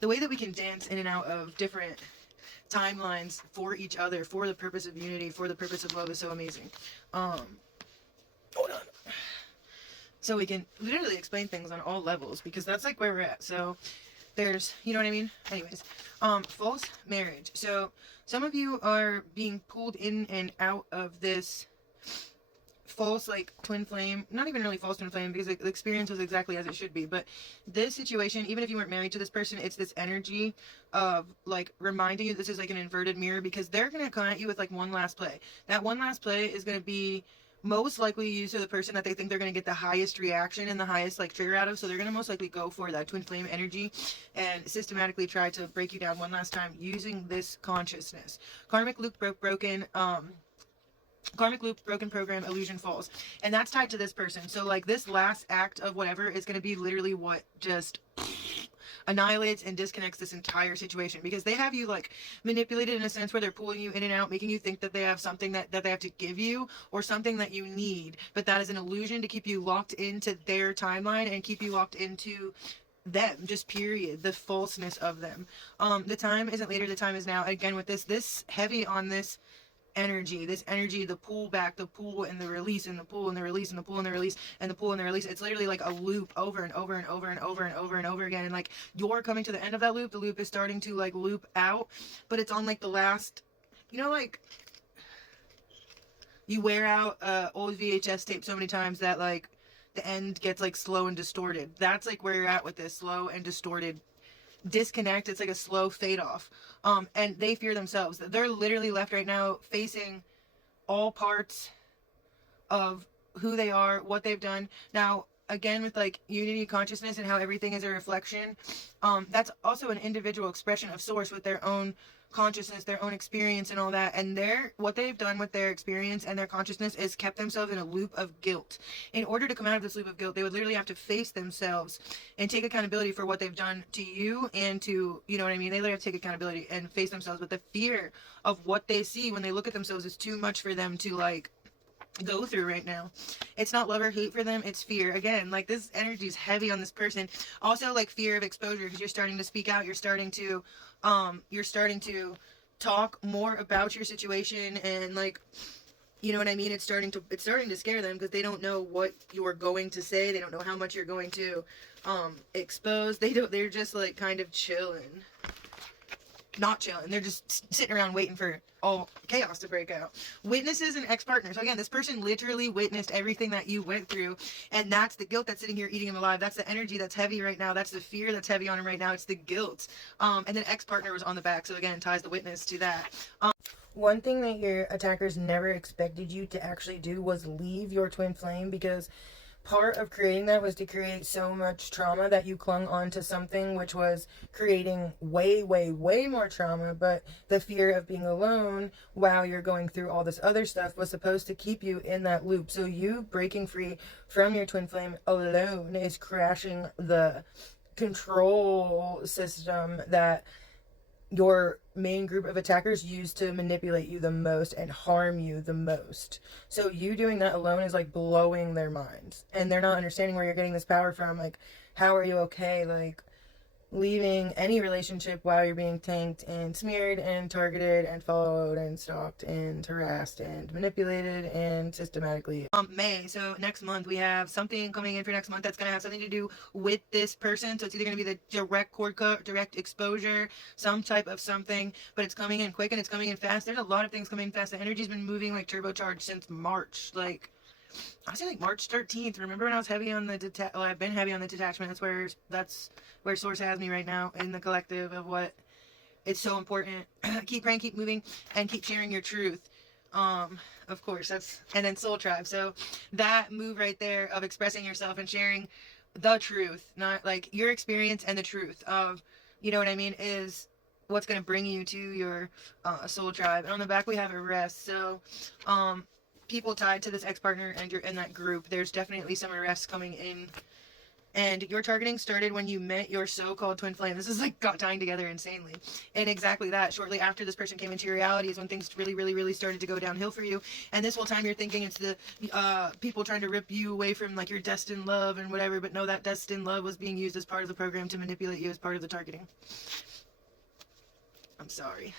the way that we can dance in and out of different timelines for each other, for the purpose of unity, for the purpose of love is so amazing. Hold on. So we can literally explain things on all levels because that's like where we're at. So there's, you know what I mean? Anyways, false marriage. So some of you are being pulled in and out of this false like twin flame, not even really false twin flame because the experience was exactly as it should be, but this situation, even if you weren't married to this person, it's this energy of like reminding you this is like an inverted mirror because they're gonna come at you with like one last play. That one last play is gonna be most likely used to the person that they think they're going to get the highest reaction and the highest like trigger out of, so they're going to most likely go for that twin flame energy and systematically try to break you down one last time using this consciousness. Karmic loop broken, karmic loop, broken program, illusion falls, and that's tied to this person. So like this last act of whatever is going to be literally what just annihilates and disconnects this entire situation because they have you like manipulated in a sense where they're pulling you in and out, making you think that they have something that they have to give you or something that you need, but that is an illusion to keep you locked into their timeline and keep you locked into them, just period, the falseness of them. The time isn't later, the time is now. Again, with this heavy on this energy, the pull back, the pull and the release, and the pull and the release, and the pull and the release, and the pull and the release. It's literally like a loop over and over and over and over and over and over again. And like you're coming to the end of that loop, the loop is starting to like loop out, but it's on like the last, you know, like you wear out old VHS tape so many times that like the end gets like slow and distorted. That's like where you're at with this slow and distorted disconnect. It's like a slow fade off. And they fear themselves. They're literally left right now facing all parts of who they are, what they've done. Now, again, with like unity consciousness and how everything is a reflection, that's also an individual expression of source with their own consciousness, their own experience and all that. And what they've done with their experience and their consciousness is kept themselves in a loop of guilt. In order to come out of this loop of guilt, they would literally have to face themselves and take accountability for what they've done to you and to, you know what I mean? They literally have to take accountability and face themselves. But the fear of what they see when they look at themselves is too much for them to like go through right now. It's not love or hate for them, it's fear. Again, like this energy is heavy on this person. Also like fear of exposure because you're starting to speak out, you're starting to talk more about your situation and like, you know what I mean? It's starting to scare them because they don't know what you're going to say. They don't know how much you're going to expose. They're just like kind of chilling. Not chilling. They're just sitting around waiting for all chaos to break out. Witnesses and ex-partners. So again, this person literally witnessed everything that you went through, and that's the guilt that's sitting here eating them alive. That's the energy that's heavy right now. That's the fear that's heavy on him right now. It's the guilt. And then ex-partner was on the back. So again, ties the witness to that. One thing that your attackers never expected you to actually do was leave your twin flame, because part of creating that was to create so much trauma that you clung on to something which was creating way, way, way more trauma. But the fear of being alone while you're going through all this other stuff was supposed to keep you in that loop. So you breaking free from your twin flame alone is crashing the control system that your main group of attackers use to manipulate you the most and harm you the most. So you doing that alone is like blowing their minds, and they're not understanding where you're getting this power from. Like, how are you okay like leaving any relationship while you're being tanked and smeared and targeted and followed and stalked and harassed and manipulated and systematically? May, so next month we have something coming in for next month that's going to have something to do with this person. So it's either going to be the direct cord cut, direct exposure, some type of something, but it's coming in quick and it's coming in fast. There's a lot of things coming in fast. The energy's been moving like turbocharged since March. Like, I say like March 13th. Remember when I was heavy on the I've been heavy on the detachment. That's where source has me right now in the collective of what it's so important. Keep praying, keep moving, and keep sharing your truth. Of course, and then soul tribe. So that move right there of expressing yourself and sharing the truth, not like your experience and the truth of, you know what I mean, is what's going to bring you to your soul tribe. And on the back we have a rest. So people tied to this ex-partner and you're in that group, there's definitely some arrests coming in And your targeting started when you met your so-called twin flame. This is like got tying together insanely. And exactly that. Shortly after this person came into your reality is when things really, really, really started to go downhill for you. And this whole time you're thinking it's the people trying to rip you away from like your destined love and whatever. But no, that destined love was being used as part of the program to manipulate you as part of the targeting. I'm sorry.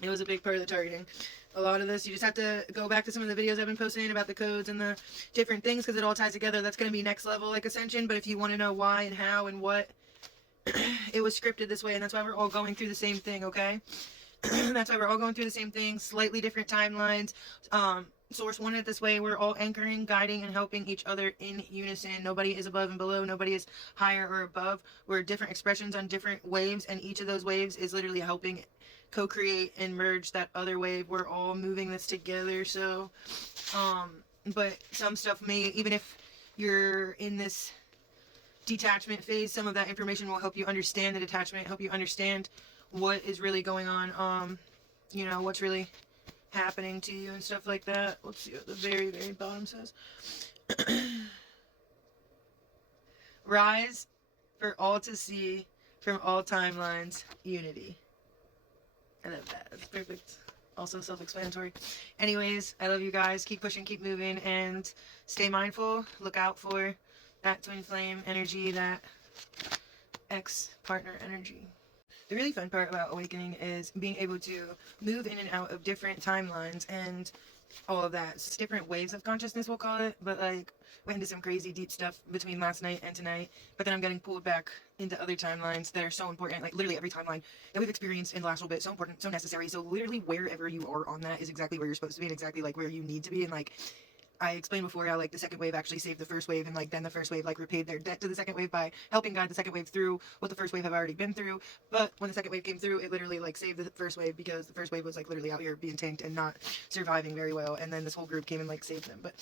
It was a big part of the targeting. A lot of this, you just have to go back to some of the videos I've been posting about the codes and the different things because it all ties together. That's going to be next level, like Ascension. But if you want to know why and how and what, it was scripted this way. And that's why we're all going through the same thing, okay? That's why we're all going through the same thing. Slightly different timelines. Source wanted it this way. We're all anchoring, guiding, and helping each other in unison. Nobody is above and below. Nobody is higher or above. We're different expressions on different waves. And each of those waves is literally helping co-create and merge that other wave. We're all moving this together. So but some stuff may, even if you're in this detachment phase, some of that information will help you understand the detachment, help you understand what is really going on, you know, what's really happening to you and stuff like that. Let's see what the very, very bottom says. Rise for all to see from all timelines, unity. I love that. That's perfect. Also self-explanatory. Anyways, I love you guys. Keep pushing, keep moving, and stay mindful. Look out for that twin flame energy, that ex-partner energy. The really fun part about awakening is being able to move in and out of different timelines and all of that. It's different waves of consciousness, we'll call it. But like, went into some crazy deep stuff between last night and tonight. But then I'm getting pulled back into other timelines that are so important. Like literally every timeline that we've experienced in the last little bit, so important, so necessary. So literally wherever you are on that is exactly where you're supposed to be and exactly like where you need to be. And like, I explained before how like the second wave actually saved the first wave, and like then the first wave like repaid their debt to the second wave by helping guide the second wave through what the first wave have already been through. But when the second wave came through, it literally like saved the first wave because the first wave was like literally out here being tanked and not surviving very well, and then this whole group came and like saved them. But